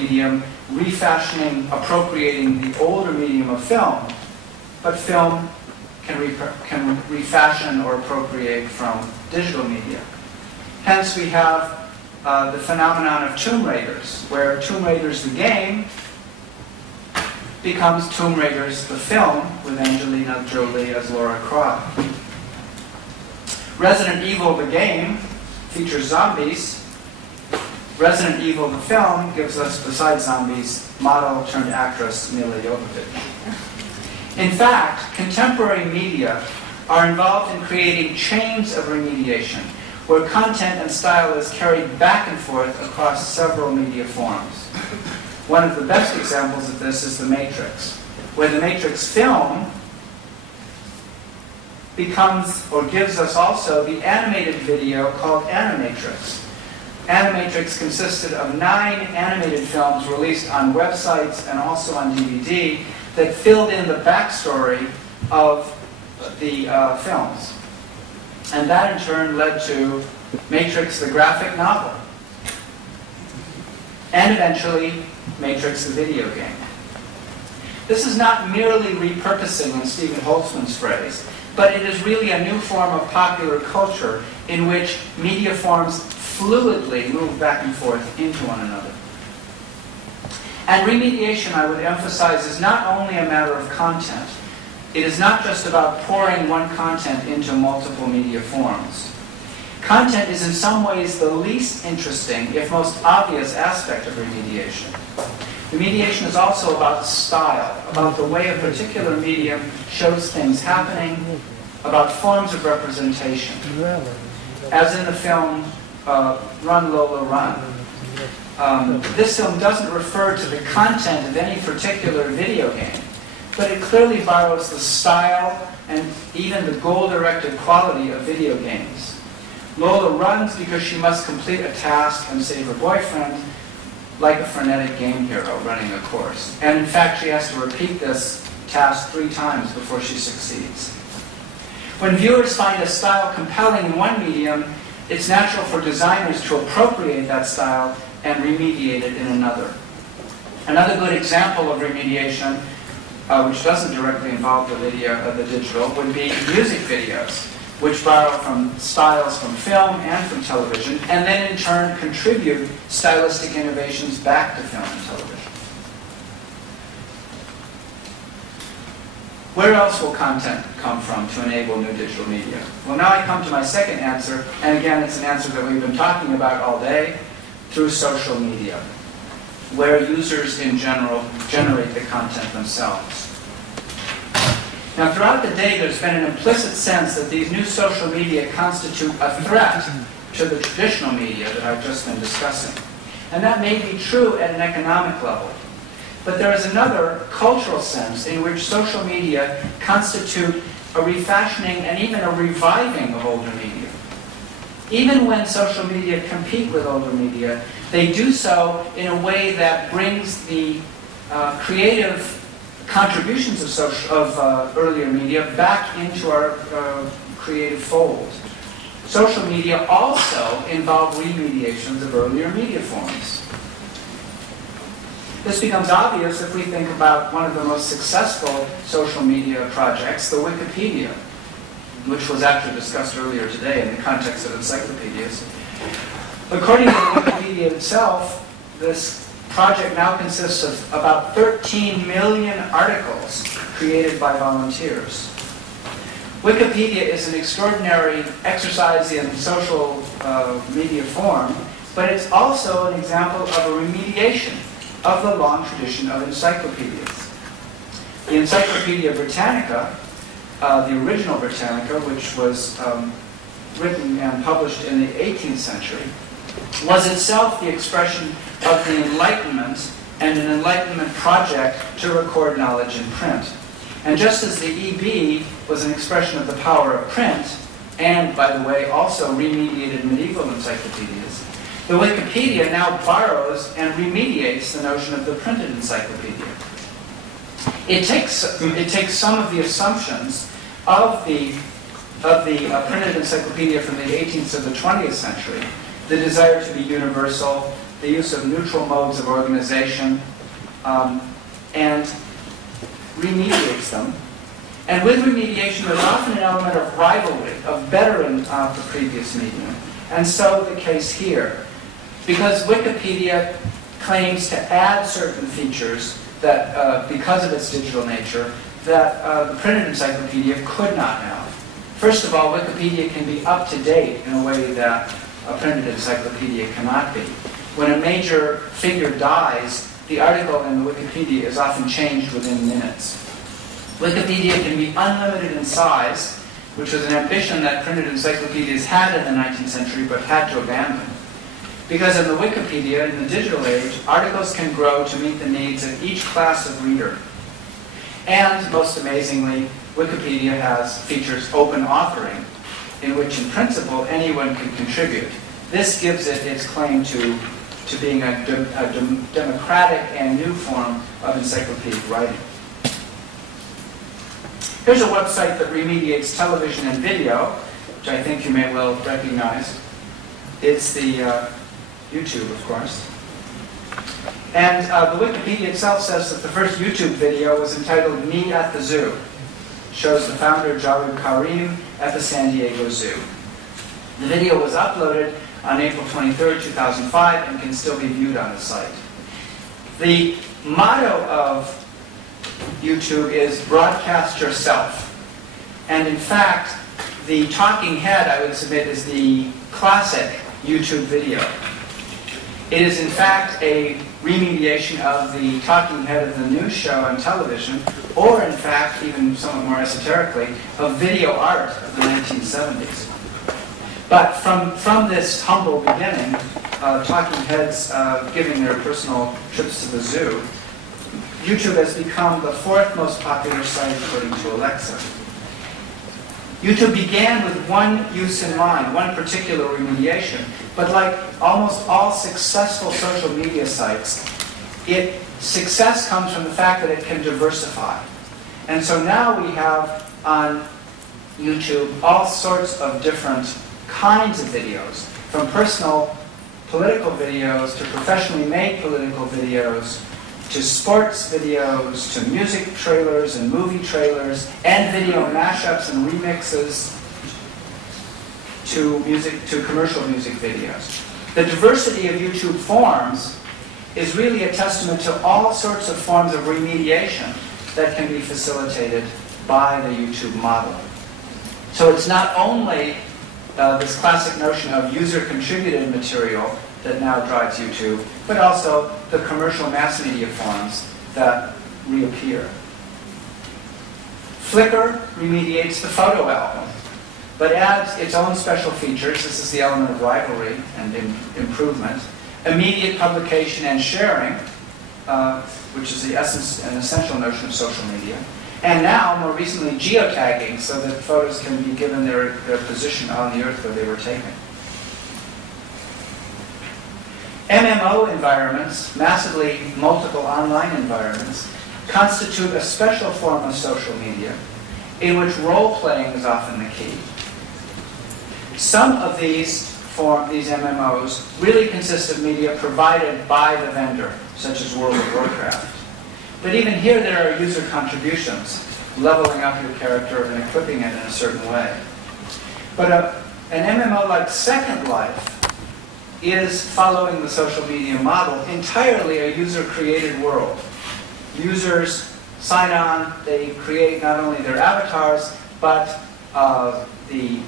medium, refashioning, appropriating the older medium of film, but film can refashion or appropriate from digital media. Hence, we have the phenomenon of Tomb Raiders, where Tomb Raiders the game becomes Tomb Raiders the film with Angelina Jolie as Lara Croft. Resident Evil the game features zombies. Resident Evil the film gives us, besides zombies, model turned actress Milla Jovovich. In fact, contemporary media are involved in creating chains of remediation, where content and style is carried back and forth across several media forms. One of the best examples of this is The Matrix, where The Matrix film becomes, or gives us also, the animated video called Animatrix. Animatrix consisted of 9 animated films released on websites and also on DVD that filled in the backstory of the films. And that in turn led to Matrix the graphic novel. And eventually, Matrix the video game. This is not merely repurposing, in Stephen Holtzman's phrase, but it is really a new form of popular culture in which media forms fluidly move back and forth into one another. And remediation, I would emphasize, is not only a matter of content. It is not just about pouring one content into multiple media forms. Content is in some ways the least interesting, if most obvious, aspect of remediation. Remediation is also about style, about the way a particular medium shows things happening, about forms of representation. As in the film Run, Lola, Run. This film doesn't refer to the content of any particular video game, but it clearly borrows the style and even the goal-directed quality of video games. Lola runs because she must complete a task and save her boyfriend, like a frenetic game hero running a course. And in fact, she has to repeat this task 3 times before she succeeds. When viewers find a style compelling in one medium, it's natural for designers to appropriate that style and remediate it in another. Another good example of remediation, which doesn't directly involve the digital, would be music videos, which borrow from styles from film and from television, and then in turn contribute stylistic innovations back to film and television. Where else will content come from to enable new digital media? Well, now I come to my second answer, and again, it's an answer that we've been talking about all day, through social media, where users in general generate the content themselves. Now, throughout the day, there's been an implicit sense that these new social media constitute a threat to the traditional media that I've just been discussing. And that may be true at an economic level. But there is another cultural sense in which social media constitute a refashioning and even a reviving of older media. Even when social media compete with older media, they do so in a way that brings the creative contributions of earlier media back into our creative fold. Social media also involve remediations of earlier media forms. This becomes obvious if we think about one of the most successful social media projects, the Wikipedia, which was actually discussed earlier today in the context of encyclopedias. According to Wikipedia itself, this project now consists of about 13 million articles created by volunteers. Wikipedia is an extraordinary exercise in social media form, but it's also an example of a remediation of the long tradition of encyclopedias. The Encyclopedia Britannica, the original Britannica, which was written and published in the 18th century, was itself the expression of the Enlightenment and an Enlightenment project to record knowledge in print. And just as the EB was an expression of the power of print, and, by the way, also remediated medieval encyclopedias, the Wikipedia now borrows and remediates the notion of the printed encyclopedia. It takes some of the assumptions of the printed encyclopedia from the 18th to the 20th century, the desire to be universal, the use of neutral modes of organization, and remediates them. And with remediation, there's often an element of rivalry, of bettering of the previous medium. And so the case here. Because Wikipedia claims to add certain features that, because of its digital nature, that the printed encyclopedia could not have. First of all, Wikipedia can be up to date in a way that a printed encyclopedia cannot be. When a major figure dies, the article in the Wikipedia is often changed within minutes. Wikipedia can be unlimited in size, which was an ambition that printed encyclopedias had in the 19th century but had to abandon. Because in the Wikipedia, in the digital age, articles can grow to meet the needs of each class of reader. And, most amazingly, Wikipedia features open authoring, in which, in principle, anyone can contribute. This gives it its claim to being a democratic and new form of encyclopedic writing. Here's a website that remediates television and video, which I think you may well recognize. It's the YouTube, of course. And the Wikipedia itself says that the first YouTube video was entitled Me at the Zoo. It shows the founder, Jawed Karim, at the San Diego Zoo. The video was uploaded on April 23, 2005, and can still be viewed on the site. The motto of YouTube is broadcast yourself. And in fact, the talking head, I would submit, is the classic YouTube video. It is in fact a remediation of the talking head of the news show on television, or in fact, even somewhat more esoterically, of video art of the 1970s. But from this humble beginning, talking heads giving their personal trips to the zoo, YouTube has become the fourth most popular site according to Alexa. YouTube began with one use in mind, one particular remediation, but like almost all successful social media sites, success comes from the fact that it can diversify. And so now we have on YouTube all sorts of different kinds of videos, from personal political videos to professionally made political videos, to sports videos, to music trailers and movie trailers, and video mashups and remixes, to commercial music videos. The diversity of YouTube forms is really a testament to all sorts of forms of remediation that can be facilitated by the YouTube model. So it's not only this classic notion of user-contributed material that now drives YouTube, but also the commercial mass media forms that reappear. Flickr remediates the photo album, but adds its own special features. This is the element of rivalry and improvement. Immediate publication and sharing, which is the essence and essential notion of social media. And now, more recently, geotagging, so that photos can be given their position on the earth where they were taken. MMO environments, massively multiple online environments, constitute a special form of social media in which role-playing is often the key. Some of these MMOs really consist of media provided by the vendor, such as World of Warcraft. But even here there are user contributions, leveling up your character and equipping it in a certain way. But an MMO like Second Life is, following the social media model, entirely a user-created world. Users sign on, they create not only their avatars, but the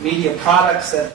media products that